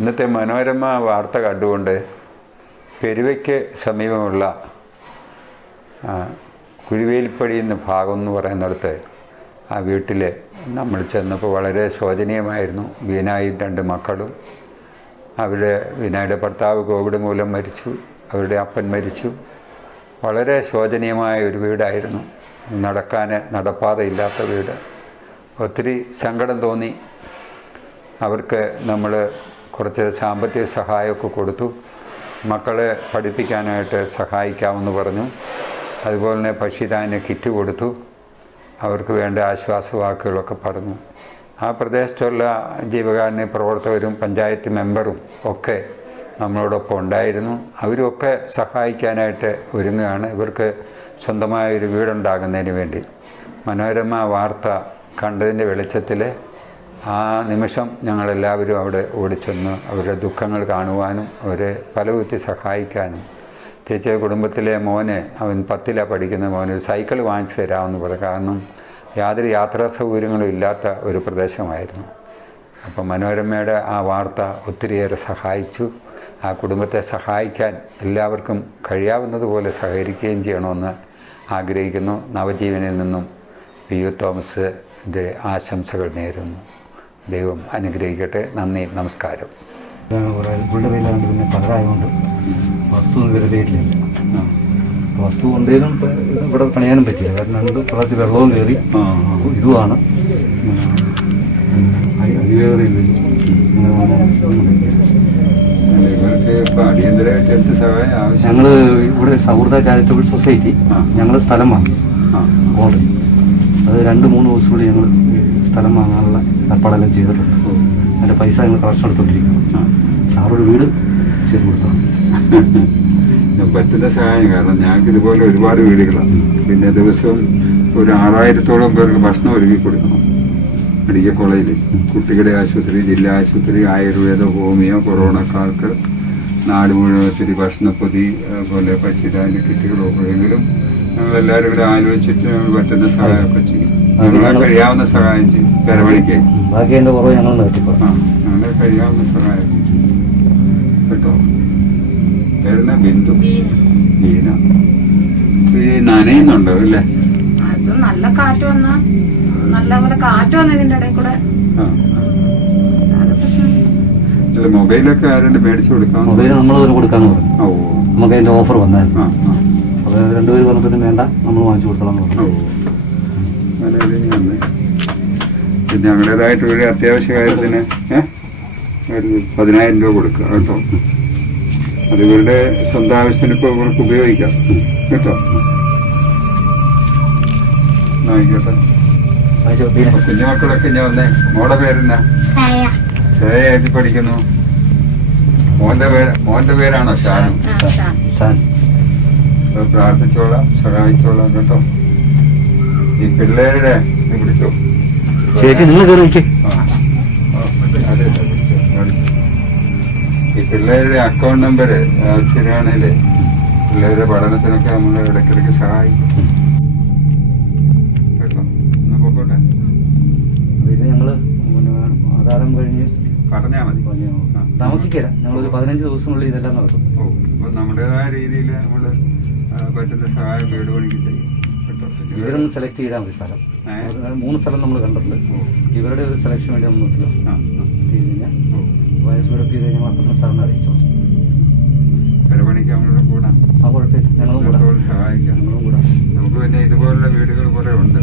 ഇന്നത്തെ മനോരമ വാർത്ത കണ്ടുകൊണ്ട് പെരുവയ്ക്ക് സമീപമുള്ള കുരുവേലിപ്പടി എന്ന ഭാഗം എന്ന് പറയുന്നിടത്ത് ആ വീട്ടിൽ നമ്മൾ ചെന്നപ്പോൾ വളരെ ശോചനീയമായിരുന്നു. വീനായും 2 മക്കളും. വീനായുടെ ഭർത്താവ് കോവിഡ് മൂലം മരിച്ചു, അവരുടെ അപ്പൻ മരിച്ചു. വളരെ ശോചനീയമായ ഒരു വീടായിരുന്നു. നടപ്പാതയില്ലാത്ത വീട്. ഒത്തിരി സങ്കടം തോന്നി. അവർക്ക് നമ്മൾ കുറച്ച് സാമ്പത്തിക സഹായമൊക്കെ കൊടുത്തു. മക്കളെ പഠിപ്പിക്കാനായിട്ട് സഹായിക്കാമെന്ന് പറഞ്ഞു. അതുപോലെ തന്നെ ഭക്ഷ്യധാന്യ കിറ്റ് കൊടുത്തു. അവർക്ക് വേണ്ട ആശ്വാസവാക്കുകളൊക്കെ പറഞ്ഞു. ആ പ്രദേശത്തുള്ള ജീവകാരുണ്യ പ്രവർത്തകരും പഞ്ചായത്ത് മെമ്പറും ഒക്കെ നമ്മളോടൊപ്പം ഉണ്ടായിരുന്നു. അവരുമൊക്കെ സഹായിക്കാനായിട്ട് ഒരുങ്ങുകയാണ്. ഇവർക്ക് സ്വന്തമായൊരു വീടുണ്ടാകുന്നതിന് വേണ്ടി. മനോരമ വാർത്ത കണ്ടതിൻ്റെ വെളിച്ചത്തിൽ ആ നിമിഷം ഞങ്ങളെല്ലാവരും അവിടെ ഓടിച്ചെന്ന് അവരുടെ ദുഃഖങ്ങൾ കാണുവാനും അവരെ പല വിധത്തിൽ സഹായിക്കാനും. ചേച്ചിയുടെ കുടുംബത്തിലെ മോനെ, അവൻ 10ലാണ് പഠിക്കുന്ന മോന്, ഒരു സൈക്കിൾ വാങ്ങിച്ചു തരാമെന്ന് പറഞ്ഞു. കാരണം യാതൊരു യാത്രാ സൗകര്യങ്ങളും ഇല്ലാത്ത ഒരു പ്രദേശമായിരുന്നു. അപ്പം മനോരമയുടെ ആ വാർത്ത ഒത്തിരിയേറെ സഹായിച്ചു. ആ കുടുംബത്തെ സഹായിക്കാൻ എല്ലാവർക്കും കഴിയാവുന്നതുപോലെ സഹകരിക്കുകയും ചെയ്യണമെന്ന് ആഗ്രഹിക്കുന്നു. നവജീവനിൽ നിന്നും പി.യു. തോമസിൻ്റെ ആശംസകൾ നേരുന്നു. ദൈവം അനുഗ്രഹിക്കട്ടെ. നന്ദി, നമസ്കാരം. ഇവിടെ പേരിലാണ്ട് പിന്നെ പലരായതുകൊണ്ട് വസ്തു ഇവരുടെ പേരിലില്ല. വസ്തു കൊണ്ടേലും ഇവിടെ പണിയാനും പറ്റില്ല. കാരണം കുറച്ച് വെള്ളവും കയറി ഇതുമാണ് ഞങ്ങൾ ഇവിടെ സൗഹൃദ ചാരിറ്റബിൾ സൊസൈറ്റി ഞങ്ങൾ സ്ഥലം വാങ്ങി ഓൾറെഡി. അത് 2-3 ദിവസം കൂടി ഞങ്ങൾ സ്ഥലം വാങ്ങാനുള്ള ഏർപ്പാടെല്ലാം ചെയ്തിട്ടുണ്ട്. അതിൻ്റെ പൈസ ഞങ്ങൾ കളക്ഷൻ എടുത്തോണ്ടിരിക്കണം. സാറൊരു വീട് ചെയ്ത് കൊടുത്താണ് പറ്റുന്ന സഹായം. കാരണം ഞങ്ങൾക്ക് ഇതുപോലെ ഒരുപാട് വീടുകളാണ്. പിന്നെ ദിവസവും ഒരു 6000-ഓളം പേർക്ക് ഭക്ഷണം ഒരുക്കി കൊടുക്കണം. മെഡിക്കൽ കോളേജിൽ, കുട്ടികളുടെ ആശുപത്രി, ജില്ലാ ആശുപത്രി, ആയുർവേദ, ഹോമിയോ, കൊറോണക്കാർക്ക് നാട് മുഴുവൻ ഭക്ഷണപ്പൊതി, അതുപോലെ ഭക്ഷ്യധാന്യ കിറ്റുകളൊക്കെ എങ്കിലും ഞങ്ങളെല്ലാവരും കൂടെ ആലോചിച്ചിട്ട് ഞങ്ങൾ പറ്റുന്ന സഹായമൊക്കെ ചെയ്യും. ഞങ്ങളെ കഴിയാവുന്ന സഹായം ചെയ്യും. പെരവണിക്ക് ഞങ്ങളെ കഴിയാവുന്ന സഹായം ചെയ്യും കേട്ടോ. പേരുന്ന ബിന്ദു, ഗീന. ഈ നനയുന്നുണ്ടോ അല്ലേ? നല്ല കാറ്റ് വന്ന നല്ലപോലെ കാറ്റ് വന്ന ഇതിന്റെ ഇടയിൽ കൂടെ. മൊബൈലൊക്കെ ആരുടെ മേടിച്ചു കൊടുക്കാം? മൊബൈൽ നമ്മൾ കൊടുക്കാന്ന് പറഞ്ഞു. നമുക്ക് അതിന്റെ ഓഫർ വന്നായിരുന്നു. അപ്പൊ 2 പേര് പറഞ്ഞിട്ട് വേണ്ട, നമ്മൾ വാങ്ങിച്ചു കൊടുക്കണം. പിന്നെ ഞങ്ങളുടേതായിട്ട് ഒരു അത്യാവശ്യ കാര്യത്തിന് ഒരു 10,000 രൂപ കൊടുക്കുക കേട്ടോ. അത് ഇവരുടെ സ്വന്തം ആവശ്യത്തിന് ഇപ്പോൾ ഇവർക്ക് ഉപയോഗിക്കാം കേട്ടോ. ആയിക്കോട്ടെ. കുഞ്ഞുമക്കളൊക്കെ ഞാൻ വന്നേ. മോടെ പേരെന്നാ? ശ്രേയ. എഴുതി പഠിക്കുന്നു. മോന്റെ പേരാണോ? ഷാൻ. പ്രാർത്ഥിച്ചോളാം, സഹായിച്ചോളാം കേട്ടോ. ഈ പിള്ളേരുടെ പിടിച്ചോ ചേച്ചി, നിങ്ങൾ ഈ പിള്ളേരുടെ അക്കൗണ്ട് നമ്പർ ശരിയാണേലേ പിള്ളേരുടെ പഠനത്തിനൊക്കെ നമ്മൾ ഇടയ്ക്കിടയ്ക്ക് സഹായിക്കും കേട്ടോ. ഒന്ന് പോട്ടെ. ഇത് ഞങ്ങള് ആധാരം കഴിഞ്ഞ് പറഞ്ഞാൽ മതി. താമസിക്കില്ല. ഞങ്ങളൊരു 15 ദിവസത്തിനുള്ളിൽ ഇതെല്ലാം നടക്കും. അപ്പൊ നമ്മുടേതായ രീതിയിൽ നമ്മള് പറ്റുന്ന സഹായം വീട് പണിക്ക് ചെയ്യും കേട്ടോ. ഇവരൊന്ന് സെലക്ട് ചെയ്താൽ മതി സ്ഥലം. 3 സ്ഥലം നമ്മൾ കണ്ടിട്ടുണ്ട്. ഇവരുടെ ഒരു സെലക്ഷൻ വേണ്ടി നമ്മൾ വയസ്സുകൂടെ ചെയ്ത് കഴിഞ്ഞാൽ മാത്രം സ്ഥലം അറിയിച്ചോളൂ. പെരപണിക്ക് നമ്മളോട് കൂടാം. ആ കുഴപ്പമില്ല, ഞങ്ങളും കൂടാം. സഹായിക്കാം. ഞങ്ങളും കൂടാം. നമുക്ക് പിന്നെ ഇതുപോലുള്ള വീടുകൾ കുറെ ഉണ്ട്.